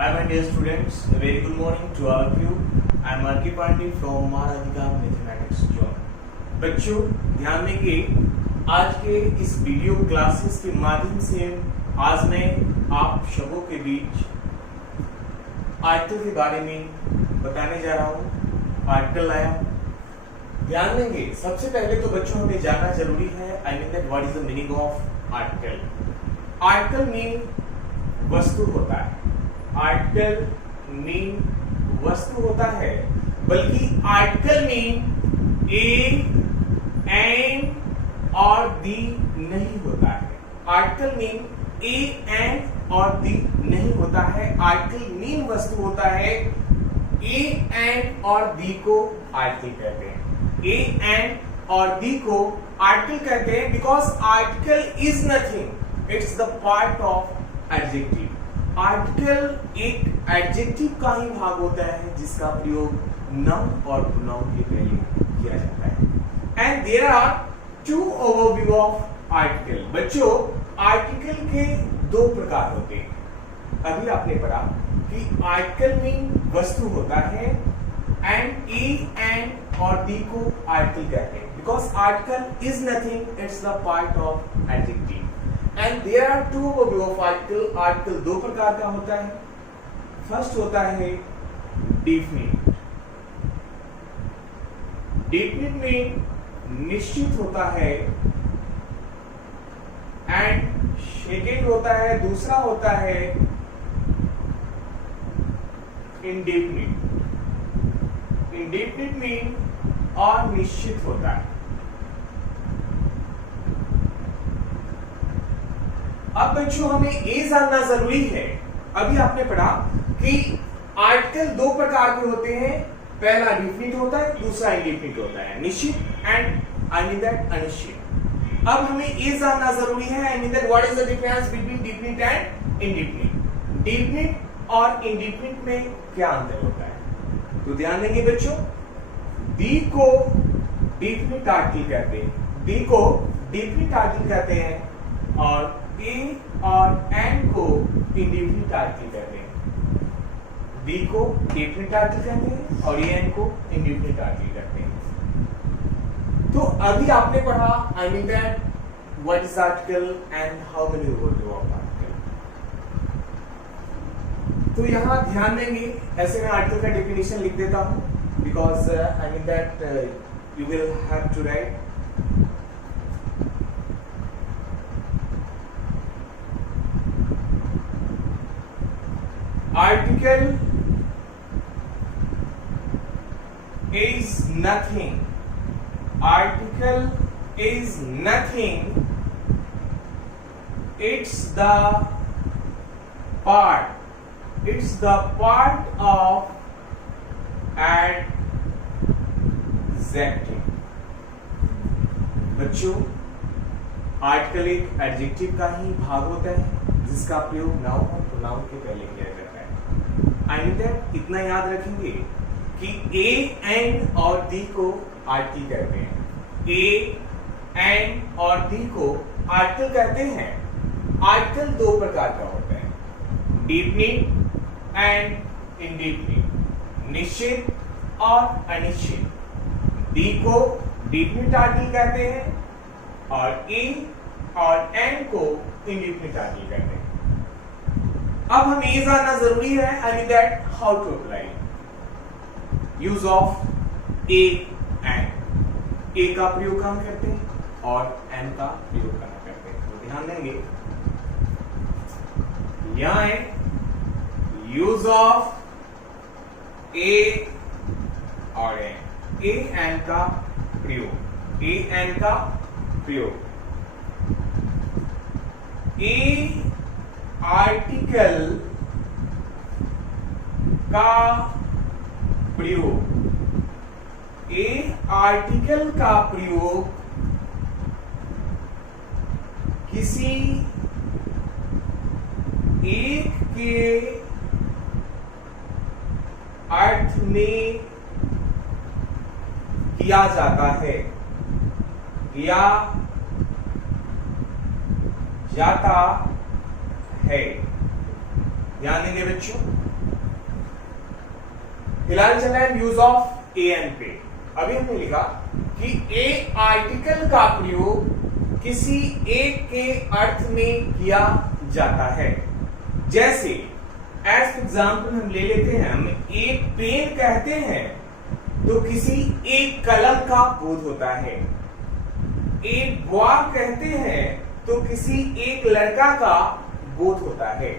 Hi my dear students, a very good morning to all of you. I am Arki Pandey from Maradika Mathematics Zone. बच्चों ध्यान देंगे, आज के इस video classes के माध्यम से आज मैं आप सबों के बीच आर्टिकल के बारे में बताने जा रहा हूँ। आर्टिकल लाया, ध्यान देंगे। सबसे पहले तो बच्चों हमें जानना जरूरी है, I mean that what is the meaning of article. Article mean वस्तु होता है, आर्टिकल मीन वस्तु होता है, बल्कि आर्टिकल मीन ए एंड और दी नहीं होता है। आर्टिकल मीन ए एंड और दी नहीं होता है। आर्टिकल मीन वस्तु होता है, ए एंड और दी को आर्टिकल कहते हैं। ए एंड और दी को आर्टिकल कहते हैं because article is nothing, it's the part of adjective. Article एक एडजेक्टिव का ही भाग होता है जिसका प्रयोग नाउन और प्रोनाउन के पहले किया जाता है। And there are two overview of article. बच्चों आर्टिकल के दो प्रकार होते हैं। अभी आपने पढ़ा कि आर्टिकल मीन वस्तु होता है एंड ए एंड और दी को आर्टिकल कहते हैं because article is nothing, it's the part of adjective. And there are two overview of article. Article दो प्रकार का होता है। फर्स्ट होता है डेफिनिट। डेफिनिट में निश्चित होता है एंड सेकेंड होता है, दूसरा होता है इंडेफिनिट। इंडेफिनिट मीन अनिश्चित होता है। अब बच्चों हमें ये जानना जरूरी है, अभी आपने पढ़ा कि आर्टिकल दो प्रकार के होते हैं। पहला डेफिनिट होता है, दूसरा इंडेफिनिट होता है, निश्चित एंड आई मीन दैट अनिश्चित। अब हमें ये जानना जरूरी है, I mean that what is the difference between definite and indefinite. Definite और इंडेफिनिट में क्या अंतर होता है, तो ध्यान देंगे बच्चों। दी को डेफिनिट आर्टिकल कहते हैं, दी को डेफिनिट आर्टिकल कहते हैं और ए और एंड को इंडेफिनिट आर्टिकल कहते हैं। दी को डेफिनिट आर्टिकल कहते हैं और ए एंड को इंडेफिनिट आर्टिकल कहते हैं। तो अभी आपने पढ़ा आई mean that what is article and how many overview of article. तो यहां ध्यान देंगे, ऐसे मैं आर्टिकल का डेफिनेशन लिख देता हूं because I mean that you will have to write. Article is nothing. Article is nothing. It's the part. It's the part of adjective. बच्चों आर्टिकल एक एडजेक्टिव का ही भाग होता है जिसका प्रयोग नाउन और प्रोनाउन के पहले किया जाता है। आई मीन दैट इतना याद रखेंगे कि ए एंड और दी को आर्टिकल कहते हैं। ए एंड और दी को आर्टिकल कहते हैं। आर्टिकल दो प्रकार का होता है, डेफिनिट एंड इंडेफिनिट, निश्चित और अनिश्चित। दी को डेफिनिट आर्टिकल कहते हैं और ए और एंड को इंडेफिनिट आर्टिकल कहते हैं। अब हमें ये जानना जरूरी है, I mean that how to apply use of a an. A का प्रयोग हम करते हैं और एंड का प्रयोग करना करते हैं। तो ध्यान देंगे, यहां है यूज ऑफ ए और एंड। ए एंड का प्रयोग, ए एंड का प्रयोग। ए आर्टिकल का प्रयोग, ए आर्टिकल का प्रयोग किसी एक के अर्थ में किया जाता है या जाता है। ध्यान देंगे बच्चों। फिलहाल चल रहा है यूज ऑफ ए एंड पे। अभी हमने लिखा कि ए आर्टिकल का प्रयोग किसी एक के अर्थ में किया जाता है। जैसे एज एग्जाम्पल हम ले लेते हैं, हम एक पेन कहते हैं तो किसी एक कलम का बोध होता है। एक बॉय कहते हैं तो किसी एक लड़का का बोध होता है।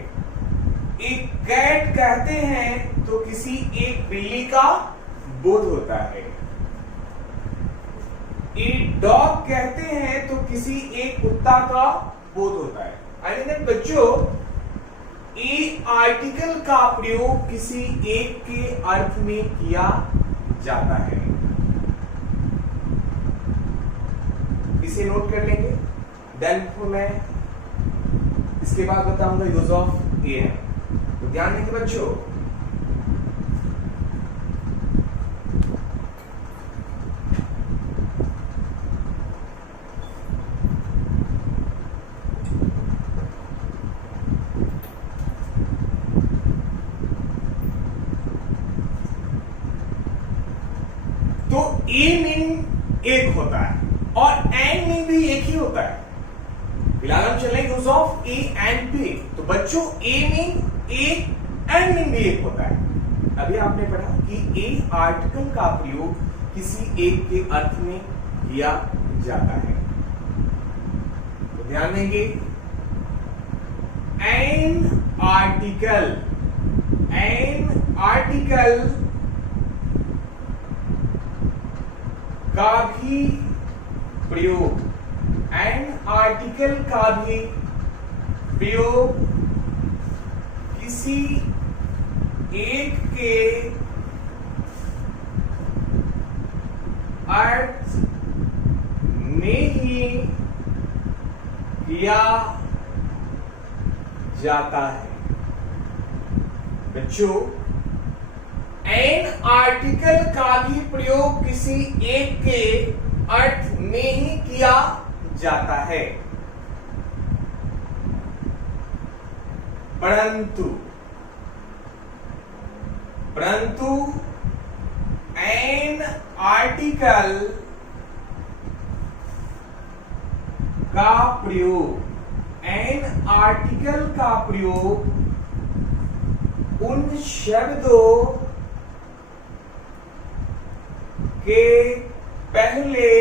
एक कैट कहते हैं तो किसी एक बिल्ली का बोध होता है। एक डॉग कहते हैं तो किसी एक कुत्ता का बोध होता है। आई मीन बच्चों, ए आर्टिकल का प्रयोग किसी एक के अर्थ में किया जाता है। इसे नोट कर लेंगे, देन मैं इसके बाद बताऊंगा यूज ऑफ ए एंड। तो ध्यान देंगे बच्चों, तो ए मीनिंग एक होता है और एंड मीनिंग भी एक ही होता है। फिलहाल हम चलें use of a and b. तो बच्चों, ए मीनिंग एक, एंड मीनिंग भी एक होता है। अभी आपने पढ़ा कि ए आर्टिकल का प्रयोग किसी एक के अर्थ में किया जाता है। तो ध्यान देंगे, एन आर्टिकल का भी प्रयोग, एन आर्टिकल का भी प्रयोग किसी एक के अर्थ में ही किया जाता है। बच्चों, एन आर्टिकल का भी प्रयोग किसी एक के अर्थ में ही किया जाता है, परंतु एन आर्टिकल का प्रयोग उन शब्दों के पहले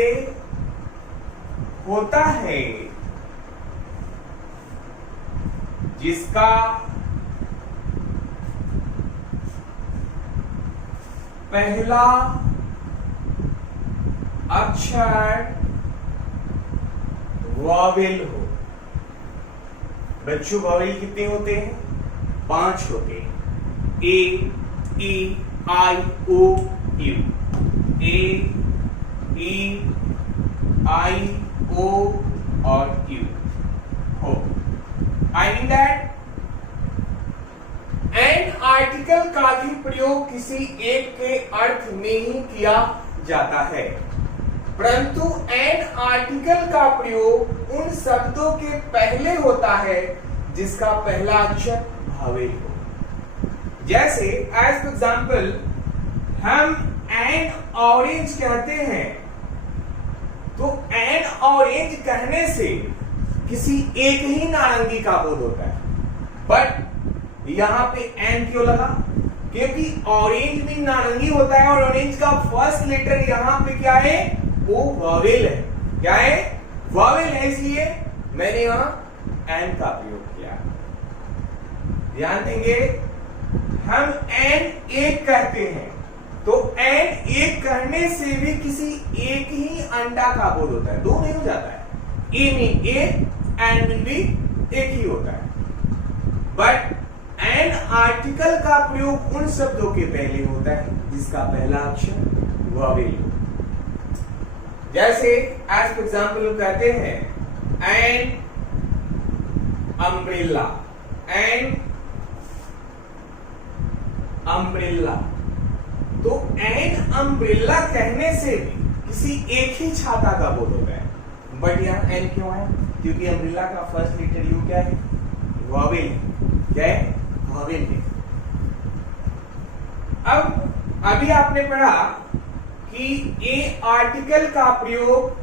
होता है जिसका पहला अक्षर वॉवेल हो। बच्चों, वॉवेल कितने होते हैं? 5 होते हैं। ए, e, i, o, you. A, e, i, ओ और यू हो। I mean that an article का भी प्रयोग किसी एक के अर्थ में ही किया जाता है, परंतु एन आर्टिकल का प्रयोग उन शब्दों के पहले होता है जिसका पहला अक्षर वॉवेल हो। जैसे एज एग्जाम्पल, हम एन ऑरेंज कहते हैं तो एन ऑरेंज कहने से किसी एक ही नारंगी का बोध होता है, बट यहां पे एन क्यों लगा? क्योंकि ऑरेंज भी नारंगी होता है और ऑरेंज का फर्स्ट लेटर यहां पे क्या है? वो वॉवेल है। क्या है? वॉवेल है, इसलिए मैंने यहां एन का प्रयोग किया। ध्यान देंगे, हम एन एक कहते हैं तो एन एक कहने से भी किसी एक ही अंडा का बोध होता है, दो नहीं हो जाता है। ए में एक, एन में भी एक ही होता है, बट एन आर्टिकल का प्रयोग उन शब्दों के पहले होता है जिसका पहला अक्षर वॉवेल हो। जैसे एज एग्जाम्पल हम कहते हैं एन अम्ब्रेला, एन अम्ब्रेला, तो एन अम्ब्रेला कहने से भी किसी एक ही छाता का बोध होता है, बट यहां एन क्यों है? क्योंकि अम्ब्रेला का फर्स्ट लेटर यू क्या है? वॉवेल है। क्या है? वॉवेल है। अब अभी आपने पढ़ा कि ए आर्टिकल का प्रयोग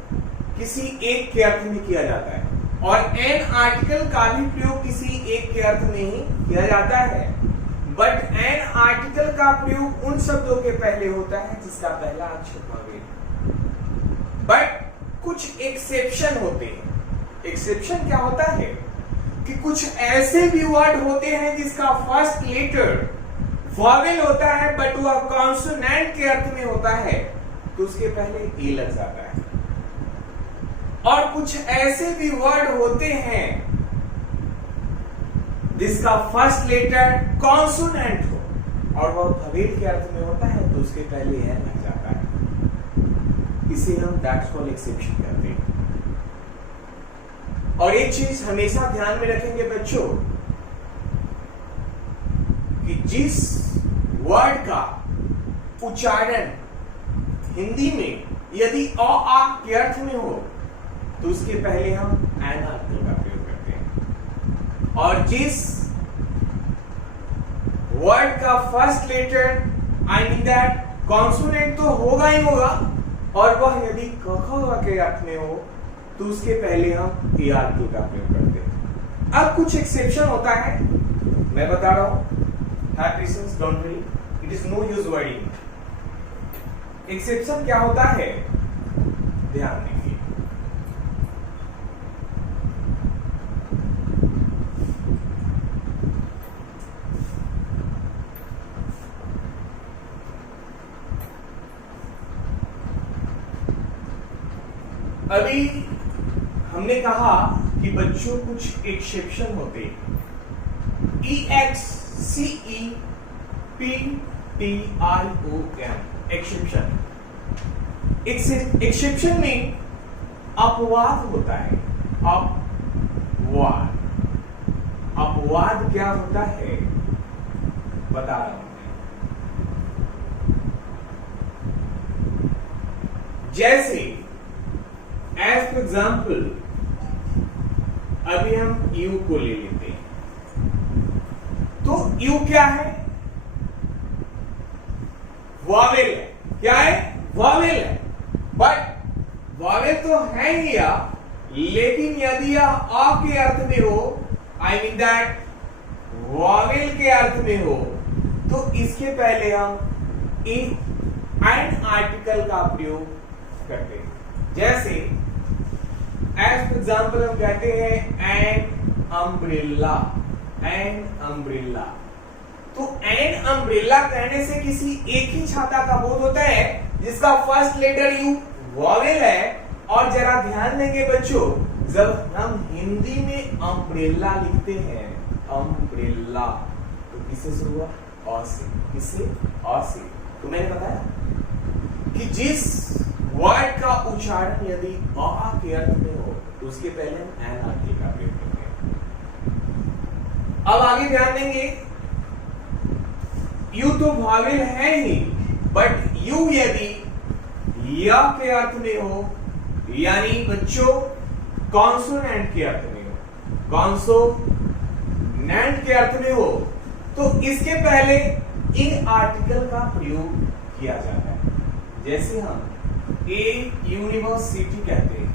किसी एक के अर्थ में किया जाता है और एन आर्टिकल का भी प्रयोग किसी एक के अर्थ में ही किया जाता है, बट एन आर्टिकल का प्रयोग उन शब्दों के पहले होता है जिसका पहला अक्षर वॉवेल है। बट कुछ एक्सेप्शन होते हैं। एक्सेप्शन क्या होता है कि कुछ ऐसे भी वर्ड होते हैं जिसका फर्स्ट लेटर वॉवेल होता है बट वह कॉन्सोनेंट के अर्थ में होता है, तो उसके पहले ए लग जाता है। और कुछ ऐसे भी वर्ड होते हैं जिसका फर्स्ट लेटर कॉन्सोनेंट हो और वह वॉवेल के अर्थ में होता है, तो उसके पहले एन लग जाता है। इसे हम दैट्स कॉल्ड एक्सेप्शन कहते हैं। और एक चीज हमेशा ध्यान में रखेंगे बच्चों कि जिस वर्ड का उच्चारण हिंदी में यदि अ आ के अर्थ में हो तो उसके पहले हम एन आर्टिकल का प्रयोग करते हैं, और जिस वर्ड का first letter I mean that consonant तो होगा ही होगा और वह यदि क ख के अर्थ में हो तो उसके पहले हम ए आर्टिकल का प्रयोग करते हैं। अब कुछ एक्सेप्शन होता है, मैं बता रहा हूं, have patience, don't worry, it is no use wording. Exception क्या होता है, ध्यान दीजिए। अभी हमने कहा कि बच्चों कुछ एक्सेप्शन होते हैं। EXCEPTROM exception. एक्सेप्शन में अपवाद होता है। अपवाद, अपवाद क्या होता है बता रहा हूं। जैसे एज फॉर एग्जाम्पल अभी हम यू को ले लेते हैं, तो यू क्या है, वॉवेल है। क्या है, वॉवेल है। बट वॉवेल तो है ही या, लेकिन यदि यह अ के अर्थ में हो, आई मीन दैट वॉवेल के अर्थ में हो, तो इसके पहले हम एन आर्टिकल का प्रयोग करते हैं। जैसे एज फॉर एग्जाम्पल हम कहते हैं एन अम्ब्रेला, एन अम्ब्रेला। तो एन अम्ब्रेला कहने से किसी एक ही छाता का बोध होता है जिसका फर्स्ट लेटर यू वॉवेल है। और जरा ध्यान देंगे बच्चों, जब हम हिंदी में अम्ब्रेला लिखते हैं, अम्ब्रेला, तो किससे शुरू हुआ, अ से। किससे, अ से। तो मैंने बताया कि जिस वर्ड का उच्चारण यदि अ के अर्थ में हो तो उसके पहले हम एन आर्टिकल का प्रयोग करते हैं। अब आगे ध्यान देंगे, यू तो वॉवेल है ही, बट यू यदि या के अर्थ में हो, यानी बच्चों कॉन्सोनेंट के अर्थ में हो, कॉन्सोनेंट के अर्थ में हो, तो इसके पहले इन आर्टिकल का प्रयोग किया जाता है। जैसे हम ए यूनिवर्सिटी कहते हैं,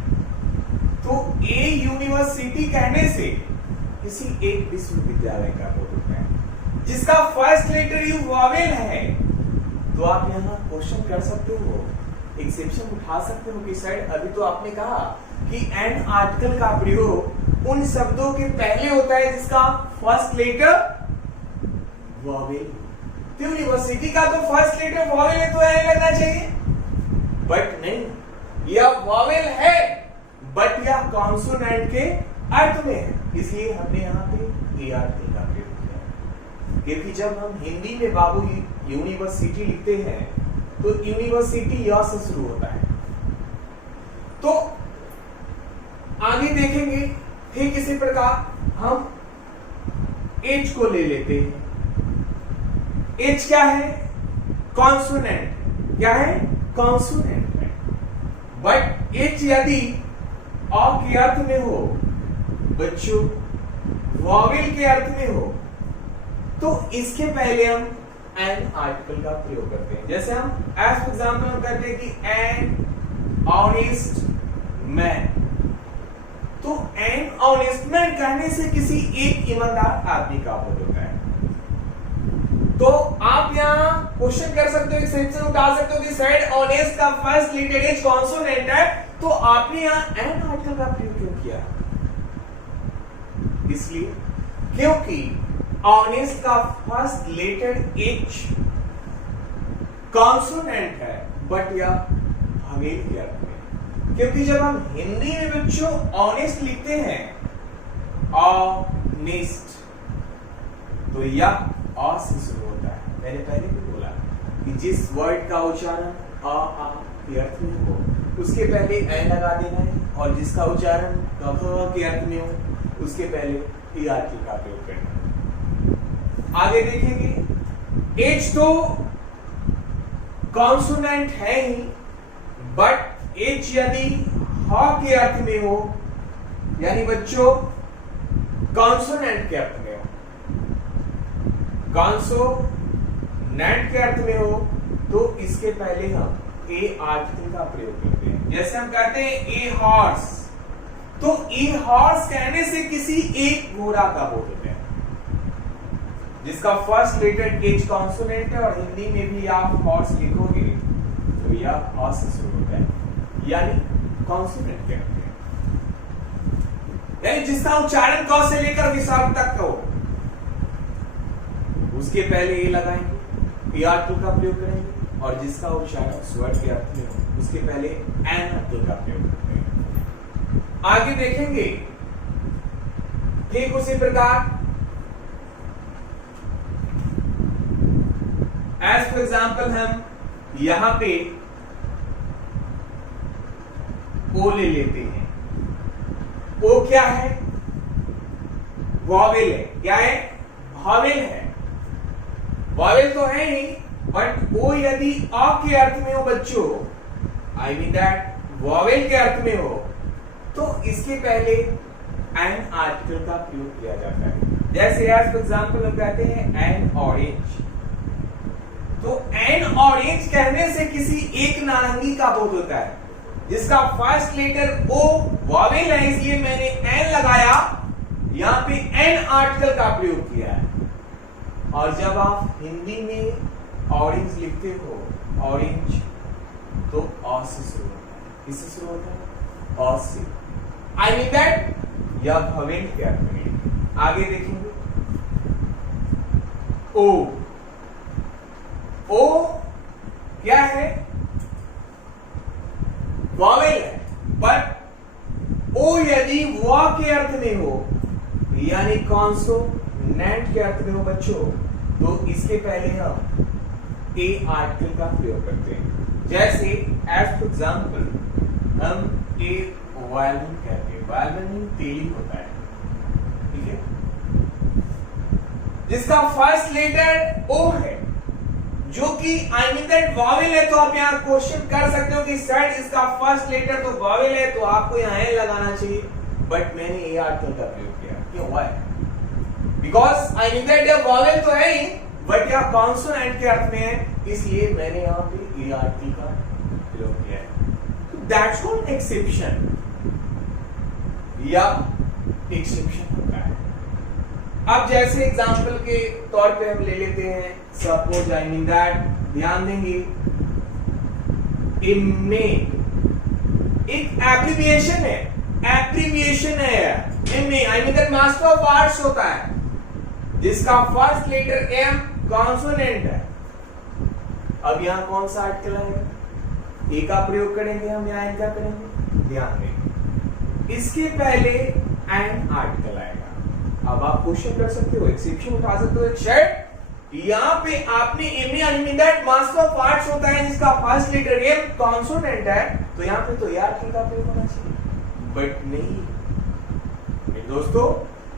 तो ए यूनिवर्सिटी कहने से किसी एक विश्वविद्यालय का बोध होता है जिसका फर्स्ट लेटर यू वॉवेल है। तो आप यहां क्वेश्चन कर सकते हो, एक्सेप्शन उठा सकते हो कि सर अभी तो आपने कहा कि एन आर्टिकल का प्रयोग उन शब्दों के पहले होता है जिसका फर्स्ट लेटर वॉवेल। तो यूनिवर्सिटी का तो फर्स्ट लेटर वॉवेल है, तो एन लगना चाहिए, बट नहीं, यह वॉवेल है बट यह कॉन्सोनेंट के अर्थ में है, इसलिए हमने यहां पे ए आर्टिकल का प्रयोग किया। क्योंकि जब हम हिंदी में बाबू यूनिवर्सिटी लिखते हैं तो यूनिवर्सिटी य से शुरू होता है। तो आगे देखेंगे ठीक इसी प्रकार हम एच को ले लेते हैं। एच क्या है, कॉन्सोनेंट। क्या है, कॉन्सोनेंट है। बट एच यदि अ के अर्थ में हो, बच्चों वॉवेल के अर्थ में हो, तो इसके पहले हम एन आर्टिकल का प्रयोग करते हैं। जैसे हम एज एग्जाम्पल हम करते हैं कि एन ऑनेस्ट मैन। तो एन ऑनेस्ट मैन कहने से किसी एक ईमानदार आदमी का बोध होता है। तो आप यहां क्वेश्चन कर सकते हो, एक्सेप्शन उठा सकते हो कि सेड ऑनेस्ट का फर्स्ट लेटर एच कॉन्सोनेंट है, तो आपने यहां एन आर्टिकल का प्रयोग क्यों किया? इसलिए क्योंकि ऑनेस्ट का फर्स्ट लेटर एच कॉन्सोनेंट है, बट यह भवेल के अर्थ में। क्योंकि जब हम हिंदी में बच्चों ऑनेस्ट लिखते हैं ऑनेस्ट, तो यह अ से शुरू होता है। मैंने पहले भी बोला कि जिस वर्ड का उच्चारण आ के अर्थ में हो उसके पहले एन लगा देना है, और जिसका उच्चारण क के अर्थ में हो उसके पहले ईआरटी का प्रयोग करना है। आगे देखेंगे, एच तो कॉन्सोनेंट है ही, बट एच यदि ह के अर्थ में हो, यानी बच्चों कॉन्सोनेंट के अर्थ में हो, कॉन्सोनेंट के अर्थ में हो, तो इसके पहले हम ए आर्टिकल का प्रयोग करते हैं। जैसे हम कहते हैं ए हॉर्स, तो ए हॉर्स कहने से किसी एक घोड़ा का बोध होता है, जिसका फर्स्ट लेटर एच कॉन्सोनेंट है, और हिंदी में भी आप हॉर्स लिखोगे तो यह हॉर्स से शुरू होता है, यानी कॉन्सोनेंट के अर्थ में, यानी जिसका उच्चारण क से लेकर विसर्ग तक हो, उसके पहले ए लगाएंगे, ए आर्टिकल का प्रयोग करेंगे, और जिसका उच्चारण स्वर के अर्थ में हो उसके पहले एन आर्टिकल का प्रयोग करते हैं। आगे देखेंगे ठीक उसी प्रकार एज फॉर एग्जाम्पल हम यहां पे ओ ले लेते हैं। ओ क्या है? वॉवेल है। क्या है? वॉवेल है। वॉवेल तो है ही, बट ओ यदि अ के अर्थ में हो बच्चों, आई मीन दैट वॉवेल के अर्थ में हो, तो इसके पहले एन आर्टिकल का प्रयोग किया जाता है। जैसे एज फॉर एग्जाम्पल हम कहते हैं एन ऑरेंज, तो एन ऑरेंज कहने से किसी एक नारंगी का बोध होता है, जिसका फर्स्ट लेटर ओ वॉवेल है, इसलिए मैंने एन लगाया, यहां पे एन आर्टिकल का प्रयोग किया है। और जब आप हिंदी में ऑरेंज लिखते हो, ऑरेंज, तो अ से शुरू होता है। किससे शुरू होता है? अ से। आई मीन दैट यह भवेल के अर्थ में। आगे देखेंगे ओ। ओ क्या है? वॉवेल है, बट ओ यदि व के अर्थ में हो, यानी कॉन्सोनेंट के अर्थ में हो बच्चों, तो इसके पहले हम ए आर्टिकल का प्रयोग करते हैं। जैसे एज फॉर एग्जाम्पल हम ए वायलिन कहते हैं। वायलिन तेली होता है, ठीक है, जिसका फर्स्ट लेटर ओ है, जो कि आई मीन दैट वॉवेल है। तो आप यहां क्वेश्चन कर सकते हो कि सर इसका फर्स्ट लेटर तो वॉवेल है, तो आपको यहां एन लगाना चाहिए, बट मैंने ए आर्टिकल का प्रयोग किया। क्यों? Why? Because I mean that यह वॉवेल तो है ही, बट यह कॉन्सोनेंट के अर्थ में है, इसलिए मैंने यहां पे ए आर्टिकल का प्रयोग किया है। दैट्स कॉल्ड एक्सेप्शन, या एक्सेप्शन होता है। अब जैसे एग्जांपल के तौर पे हम ले लेते हैं, सपोज आई मीन दैट, ध्यान देंगे, इनमें एक एब्रिविएशन है, एब्रिविएशन है इनमें, आई mean that master of arts होता है, जिसका फर्स्ट लेटर एम कॉन्सोनेंट है। अब यहां कौन सा आर्टिकल है? ए का प्रयोग करेंगे हम, यहां एन का करेंगे। ध्यान देंगे, इसके पहले एन आर्टिकल आएगा। अब आप क्वेश्चन कर सकते हो, एक्सेप्शन उठा सकते हो। एक शर्ट यहां पे आपने M I mean that master of arts होता है, जिसका फर्स्ट लेटर एम कॉन्सोनेंट है, तो यहां पे तो ए आर्टिकल का प्रयोग होना चाहिए, बट नहीं दोस्तों,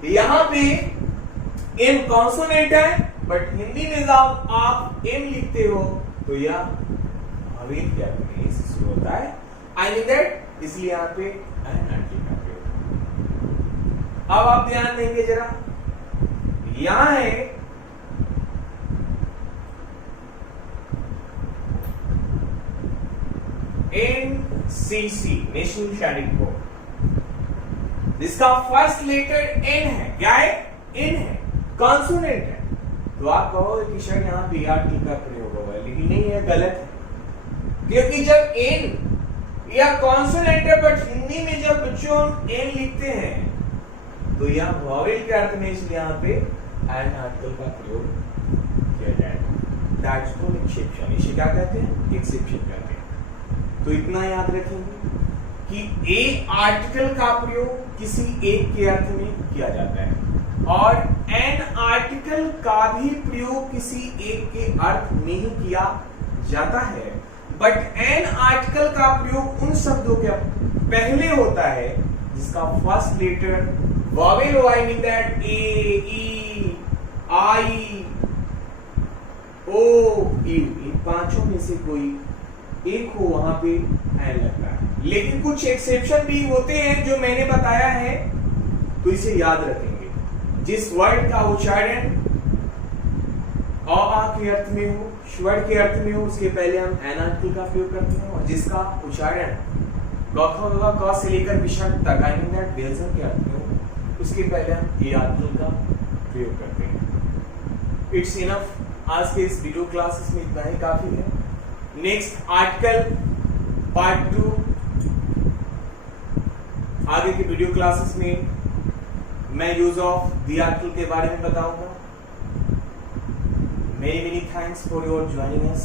यहां पे एम कॉन्सोनेंट है, बट हिंदी में जब आप एम लिखते हो तो यह भवेल के अर्थ में से शुरू होता है, आई मीन दैट, इसलिए यहां पे एन आर्टिकल का प्रयोग। अब आप ध्यान देंगे जरा, यहां है NCC नेशनल क्रेडिट कोड, जिसका फर्स्ट लेटर एन है। क्या है? एन है, कॉन्सोनेंट है। तो आप कहोगे कि सर यहाँ पे आर्टिकल का प्रयोग होगा, लेकिन नहीं, है गलत है। क्योंकि जब एन या कॉन्सोनेंट है, बट हिंदी में जब बच्चों एन लिखते हैं तो यहाँ वॉवेल के अर्थ में, इसलिए यहाँ पे एन आर्टिकल का प्रयोग किया जाएगा। That's called exception. इसे क्या कहते हैं? एक्सेप्शन कहते हैं। तो इतना याद रखेंगे कि ए आर्टिकल का प्रयोग किसी एक के अर्थ में किया जाता है और एन आर्टिकल का भी प्रयोग किसी एक के अर्थ में ही किया जाता है। बट एन आर्टिकल का प्रयोग उन शब्दों के पहले होता है जिसका फर्स्ट लेटर वॉवेल हो, I mean that a, e, i, o, u, इन पांचों में से कोई एक हो, वहां पे एन लगता है। लेकिन कुछ एक्सेप्शन भी होते हैं जो मैंने बताया है, तो इसे याद रखेंगे। जिस वर्ड का उच्चारण आ के अर्थ में हो, स्वर के अर्थ में हो, उसके पहले हम एन आर्टिकल का प्रयोग करते हैं। और जिसका उच्चारण क से लेकर विसर्ग तक, आई मीन दैट व्यंजन के अर्थ में हो, उसके पहले हम ए आर्टिकल का प्रयोग करते हैं। It's enough. आज के इस वीडियो क्लासेस में इतना ही काफी है। नेक्स्ट आर्टिकल पार्ट 2 आगे के वीडियो क्लासेस में मैं यूज ऑफ द आर्टिकल के बारे में बताऊंगा। Many many thanks for your joining us.